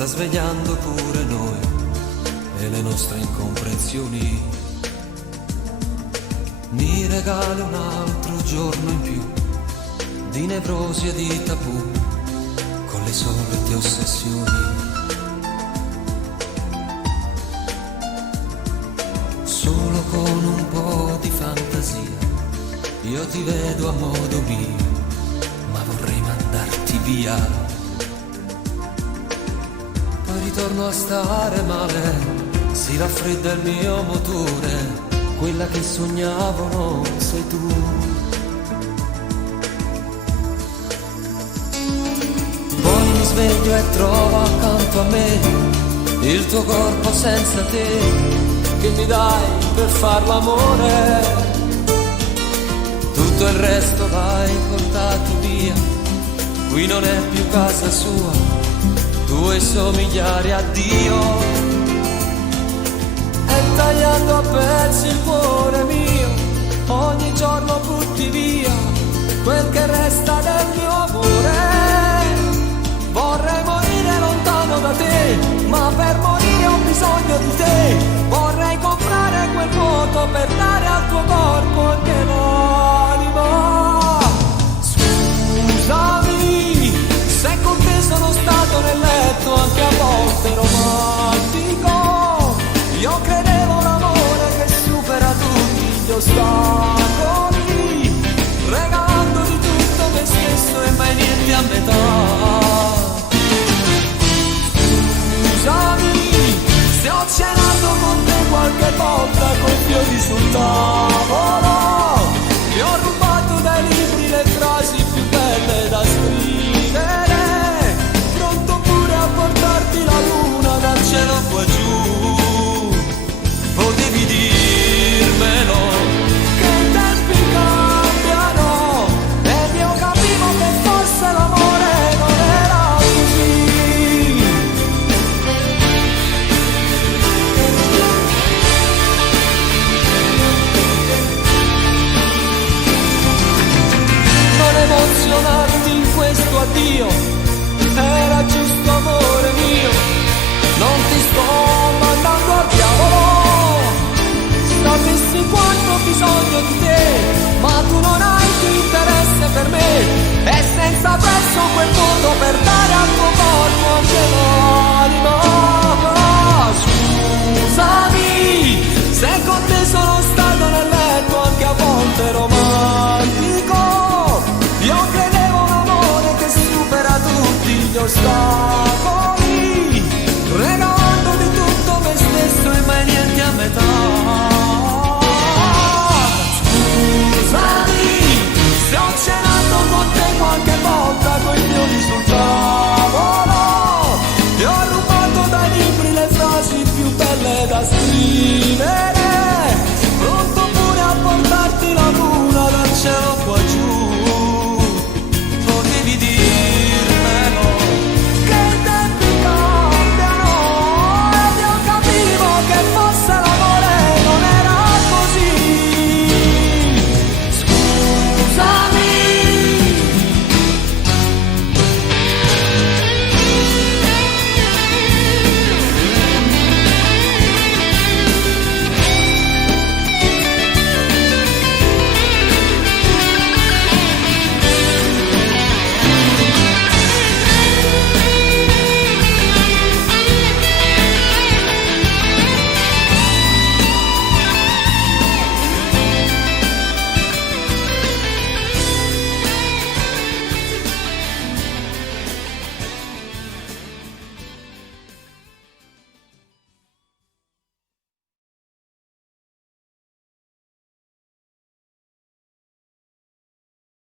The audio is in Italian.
sta svegliando pure noi e le nostre incomprensioni. Mi regali un altro giorno in più di nevrosi e di tabù, con le solite ossessioni. Solo con un po' di fantasia io ti vedo a modo mio, ma vorrei mandarti via. Poi ritorno a stare male, si raffredda il mio motore, quella che sognavo non sei tu. Poi mi sveglio e trovo accanto a me il tuo corpo senza te, che mi dai per far l'amore. Tutto il resto l'hai portato via, qui non è più casa sua, tu e i somigliari a Dio. E tagliando a pezzi il cuore mio, ogni giorno butti via quel che resta del mio amore. Vorrei morire lontano da te, ma per morire ho bisogno di te. Vorrei comprare quel vuoto per dare al tuo corpo anche l'anima. Scusami se con te sono stato nel letto anche a volte romantico. Io credevo l'amore che supera tutti gli ostacoli, regalando di tutto me stesso e mai niente a metà. Scusami se ho cenato con te qualche volta con fiori sul tavolo,